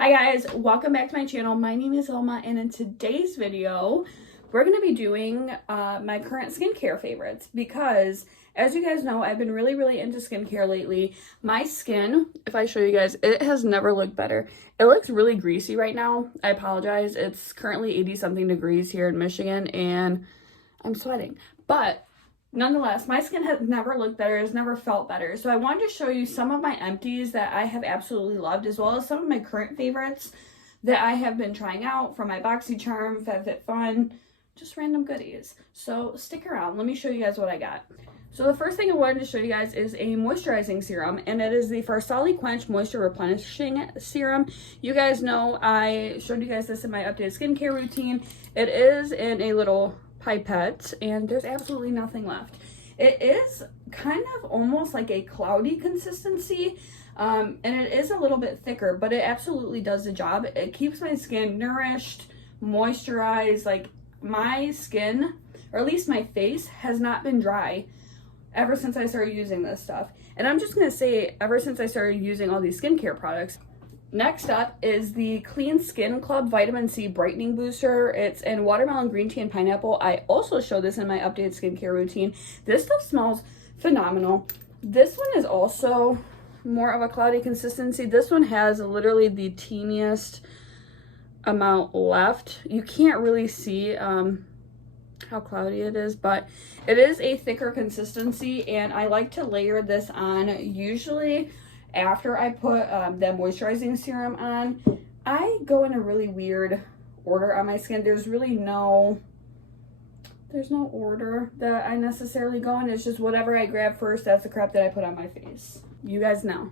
Hi guys, welcome back to my channel. My name is Ilma, and in today's video, we're going to be doing my current skincare favorites because, as you guys know, I've been really into skincare lately. My skin, if I show you guys, it has never looked better. It looks really greasy right now. I apologize. It's currently 80-something degrees here in Michigan, and I'm sweating. But nonetheless, my skin has never looked better, has never felt better. So I wanted to show you some of my empties that I have absolutely loved, as well as some of my current favorites that I have been trying out from my BoxyCharm, FabFitFun, just random goodies. So stick around, let me show you guys what I got. So the first thing I wanted to show you guys is a moisturizing serum, and it is the Farsali Quench Moisture Replenishing Serum. You guys know I showed you guys this in my updated skincare routine. It is in a little pipette, and there's absolutely nothing left. It is kind of almost like a cloudy consistency, and it is a little bit thicker, but it absolutely does the job. It keeps my skin nourished, moisturized. Like, my skin, or at least my face, has not been dry ever since I started using this stuff. And I'm just gonna say, ever since I started using all these skincare products. Next up is the Clean Skin Club Vitamin C Brightening Booster. It's in watermelon, green tea, and pineapple. I also show this in my updated skincare routine. This stuff smells phenomenal. This one is also more of a cloudy consistency. This one has literally the teeniest amount left. You can't really see how cloudy it is, but it is a thicker consistency, and I like to layer this on usually after I put the moisturizing serum on. I go in a really weird order on my skin. There's no order that I necessarily go in. It's just whatever I grab first, that's the crap that I put on my face. You guys know.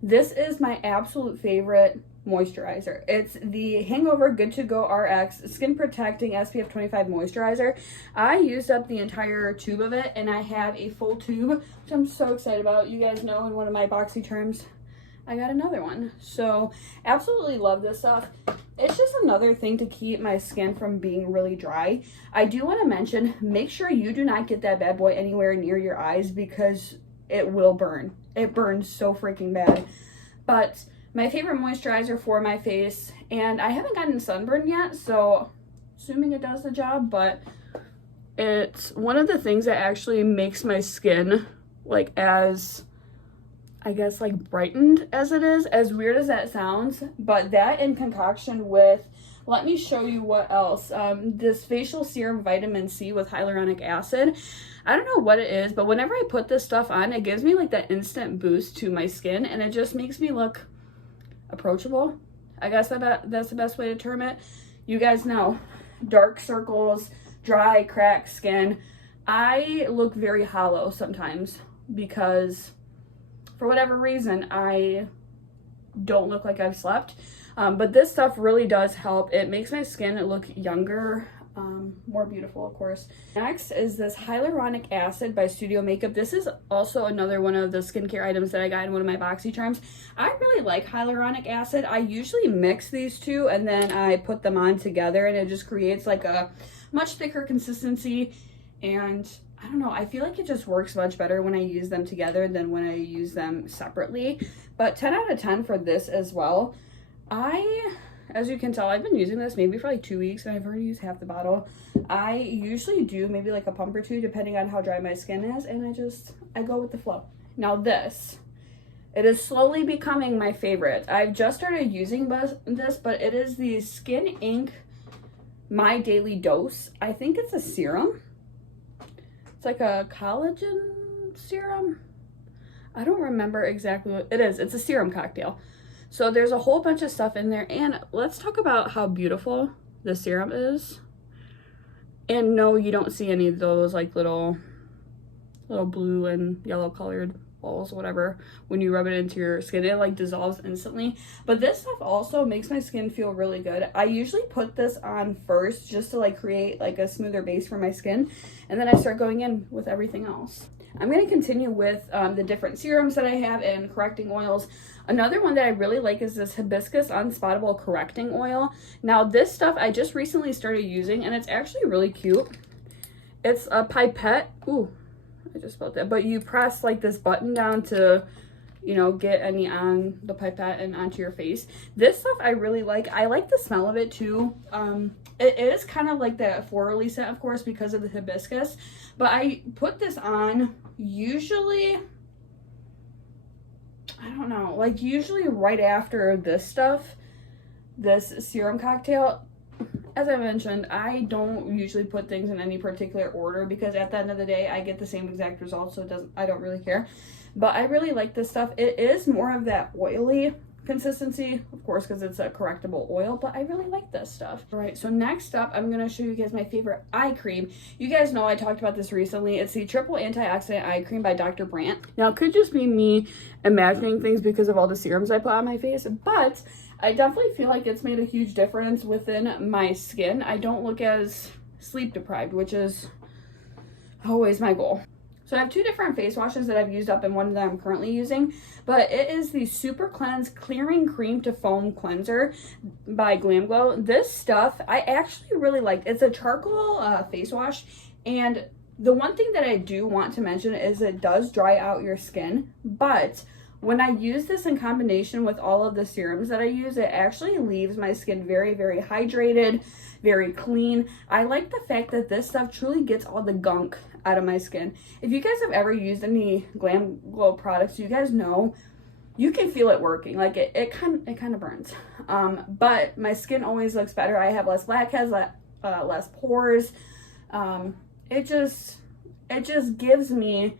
This is my absolute favorite moisturizer. It's the Hangover Good to Go RX Skin Protecting SPF 25 moisturizer. I used up the entire tube of it, and I have a full tube, which I'm so excited about. You guys know in one of my BoxyCharms, I got another one. So absolutely love this stuff. It's just another thing to keep my skin from being really dry. I do want to mention, make sure you do not get that bad boy anywhere near your eyes, because it will burn. It burns so freaking bad. But my favorite moisturizer for my face, and I haven't gotten sunburn yet, so assuming it does the job, but it's one of the things that actually makes my skin like as, I guess, like brightened as it is, as weird as that sounds. But that in concoction with, let me show you what else, this facial serum vitamin C with hyaluronic acid. I don't know what it is, but whenever I put this stuff on, it gives me like that instant boost to my skin, and it just makes me look approachable. I guess that's the best way to term it. You guys know, dark circles, dry, cracked skin. I look very hollow sometimes because for whatever reason I don't look like I've slept. But this stuff really does help. It makes my skin look younger, more beautiful, of course. Next is this hyaluronic acid by Studio Makeup. This is also another one of the skincare items that I got in one of my BoxyCharms. I really like hyaluronic acid. I usually mix these two and then I put them on together, and it just creates like a much thicker consistency. And I don't know, I feel like it just works much better when I use them together than when I use them separately. But 10 out of 10 for this as well. As you can tell, I've been using this maybe for like 2 weeks, and I've already used half the bottle. I usually do maybe like a pump or two depending on how dry my skin is, and I go with the flow. Now this, it is slowly becoming my favorite. I've just started using this, but it is the Skin Inc. My Daily Dose. I think it's a serum. It's like a collagen serum. I don't remember exactly what it is. It's a serum cocktail. So there's a whole bunch of stuff in there, and let's talk about how beautiful the serum is. And no, you don't see any of those like little blue and yellow colored balls, whatever, when you rub it into your skin. It like dissolves instantly. But this stuff also makes my skin feel really good. I usually put this on first just to like create like a smoother base for my skin, and then I start going in with everything else. I'm going to continue with the different serums that I have and correcting oils. Another one that I really like is this Hibiscus Unspottable Correcting Oil. Now this stuff I just recently started using, and it's actually really cute. It's a pipette. Ooh, I just spelled that. But you press like this button down to you know, get any on the pipette and onto your face. This stuff I really like. I like the smell of it too. It is kind of like that florally scent, of course, because of the hibiscus. But I put this on usually, I don't know, like usually right after this stuff, this serum cocktail. As I mentioned, I don't usually put things in any particular order because at the end of the day, I get the same exact result, so I don't really care. But I really like this stuff. It is more of that oily consistency, of course, because it's a correctable oil, but I really like this stuff. All right, so next up, I'm going to show you guys my favorite eye cream. You guys know I talked about this recently. It's the Triple Antioxidant Eye Cream by Dr. Brandt. Now, it could just be me imagining things because of all the serums I put on my face, but I definitely feel like it's made a huge difference within my skin. I don't look as sleep deprived, which is always my goal. So I have two different face washes that I've used up and one that I'm currently using, but it is the Super Cleanse Clearing Cream to Foam Cleanser by Glam Glow. This stuff I actually really liked. It's a charcoal face wash, and the one thing that I do want to mention is it does dry out your skin, but when I use this in combination with all of the serums that I use, it actually leaves my skin very, very hydrated, very clean. I like the fact that this stuff truly gets all the gunk out of my skin. If you guys have ever used any Glam Glow products, you guys know you can feel it working. Like it kind of burns. But my skin always looks better. I have less blackheads, less pores. It just gives me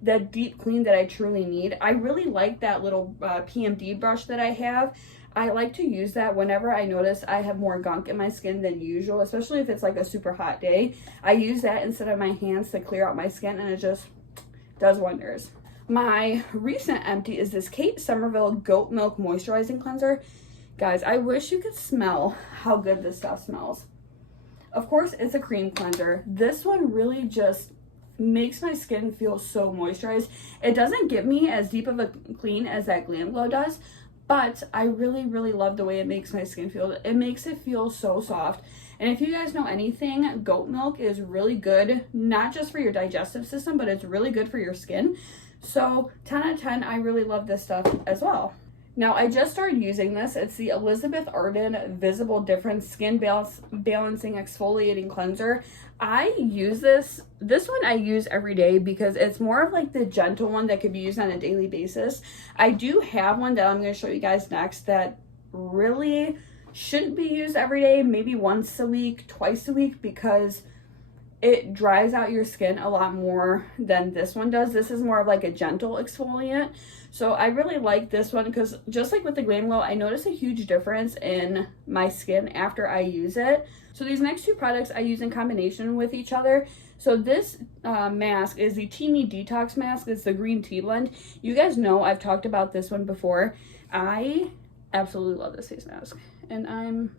that deep clean that I truly need. I really like that little PMD brush that I have. I like to use that whenever I notice I have more gunk in my skin than usual, especially if it's like a super hot day. I use that instead of my hands to clear out my skin, and it just does wonders. My recent empty is this Kate Somerville Goat Milk Moisturizing Cleanser. Guys, I wish you could smell how good this stuff smells. Of course, it's a cream cleanser. This one really just makes my skin feel so moisturized. It doesn't give me as deep of a clean as that Glam Glow does, but I really, really love the way it makes my skin feel. It makes it feel so soft. And if you guys know anything, goat milk is really good, not just for your digestive system, but it's really good for your skin. So 10 out of 10, I really love this stuff as well. Now, I just started using this. It's the Elizabeth Arden Visible Difference Skin Balancing Exfoliating Cleanser. I use this one I use every day because it's more of like the gentle one that could be used on a daily basis. I do have one that I'm going to show you guys next that really shouldn't be used every day, maybe once a week, twice a week, because it dries out your skin a lot more than this one does. This is more of like a gentle exfoliant. So I really like this one because just like with the Glam Glow, I notice a huge difference in my skin after I use it. So these next two products I use in combination with each other. So this mask is the Teamy Detox Mask. It's the green tea blend. You guys know I've talked about this one before. I absolutely love this face mask and I'm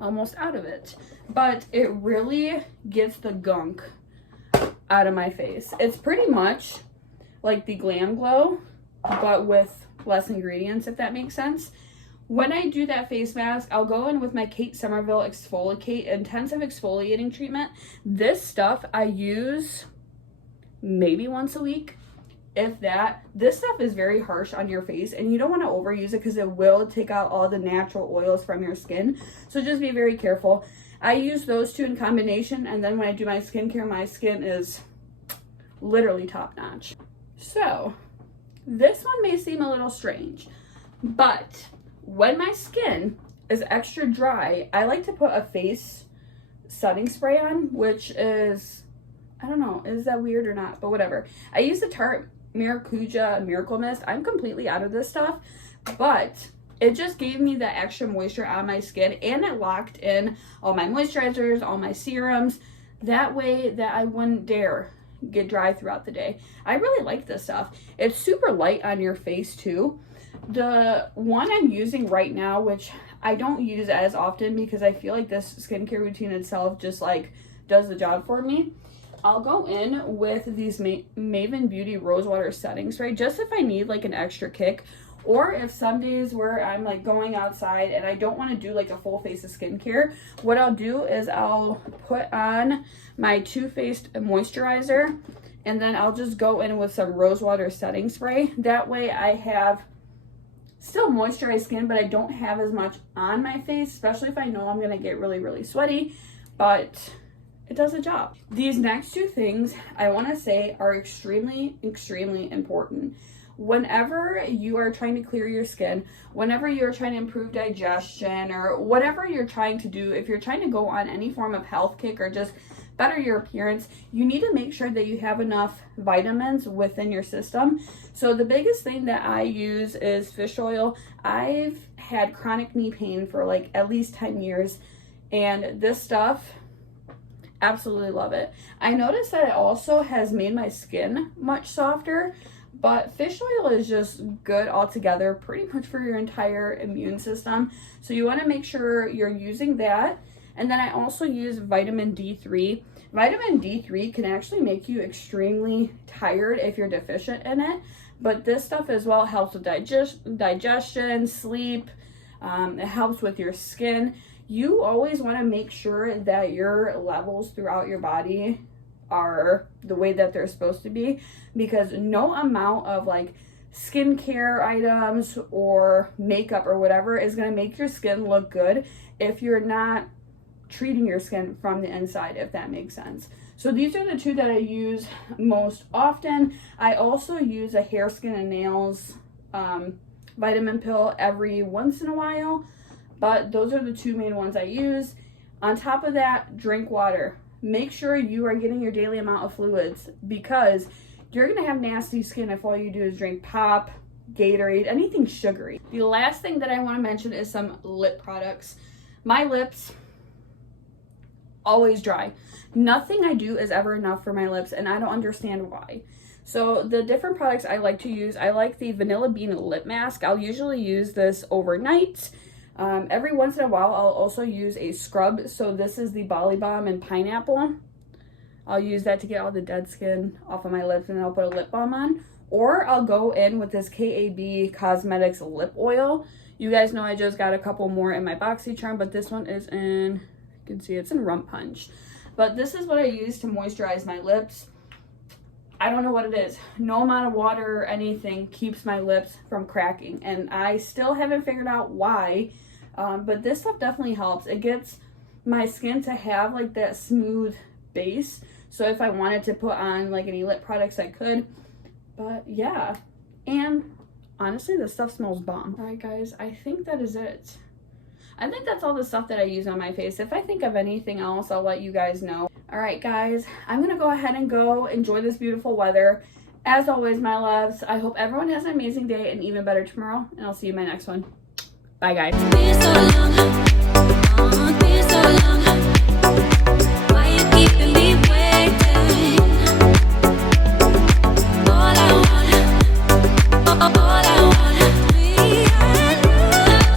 almost out of it. But it really gets the gunk out of my face. It's pretty much like the Glam Glow, but with less ingredients, if that makes sense. When I do that face mask, I'll go in with my Kate Somerville Exfoliate Intensive Exfoliating Treatment. This stuff I use maybe once a week, if that. This stuff is very harsh on your face, and you don't want to overuse it because it will take out all the natural oils from your skin. So just be very careful. I use those two in combination, and then when I do my skincare, my skin is literally top notch. So this one may seem a little strange, but when my skin is extra dry, I like to put a face setting spray on, which is, I don't know, is that weird or not, but whatever. I use the Tarte Maracuja Miracle Mist. I'm completely out of this stuff, but it just gave me the extra moisture on my skin, and it locked in all my moisturizers, all my serums, that way that I wouldn't dare get dry throughout the day. I really like this stuff. It's super light on your face too. The one I'm using right now, which I don't use as often because I feel like this skincare routine itself just like does the job for me. I'll go in with these Maven Beauty Rosewater Setting Spray just if I need like an extra kick, or if some days where I'm like going outside and I don't want to do like a full face of skincare, what I'll do is I'll put on my Too Faced moisturizer And then I'll just go in with some rose water setting spray. That way I have still moisturized skin, but I don't have as much on my face, especially if I know I'm gonna get really, really sweaty, but it does the job. These next two things I wanna say are extremely, extremely important. Whenever you are trying to clear your skin, whenever you're trying to improve digestion, or whatever you're trying to do, if you're trying to go on any form of health kick or just better your appearance, you need to make sure that you have enough vitamins within your system. So the biggest thing that I use is fish oil. I've had chronic knee pain for like at least 10 years, and this stuff, absolutely love it. I noticed that it also has made my skin much softer, but fish oil is just good altogether, pretty much for your entire immune system. So you want to make sure you're using that. And then I also use vitamin D3. Vitamin D3 can actually make you extremely tired if you're deficient in it. But this stuff as well helps with digestion, sleep. It helps with your skin. You always want to make sure that your levels throughout your body are the way that they're supposed to be, because no amount of like skincare items or makeup or whatever is going to make your skin look good if you're not treating your skin from the inside, if that makes sense. So these are the two that I use most often. I also use a hair, skin, and nails vitamin pill every once in a while, but those are the two main ones I use. On top of that, drink water. Make sure you are getting your daily amount of fluids, because you're going to have nasty skin if all you do is drink pop, Gatorade, anything sugary. The last thing that I want to mention is some lip products. My lips always dry. Nothing I do is ever enough for my lips, and I don't understand why. So the different products I like to use, I like the Vanilla Bean Lip Mask. I'll usually use this overnight. Every once in a while, I'll also use a scrub. So this is the Bali Balm and Pineapple. I'll use that to get all the dead skin off of my lips, and I'll put a lip balm on. Or I'll go in with this KAB Cosmetics Lip Oil. You guys know I just got a couple more in my BoxyCharm, but this one is in, you can see it's in Rum Punch. But this is what I use to moisturize my lips. I don't know what it is. No amount of water or anything keeps my lips from cracking, and I still haven't figured out why. But this stuff definitely helps. It gets my skin to have like that smooth base. So if I wanted to put on like any lip products, I could. But yeah, and honestly, this stuff smells bomb. All right, guys, I think that is it. I think that's all the stuff that I use on my face. If I think of anything else, I'll let you guys know. All right, guys, I'm gonna go ahead and go enjoy this beautiful weather. As always, my loves, I hope everyone has an amazing day and even better tomorrow, and I'll see you in my next one. Bye, guys.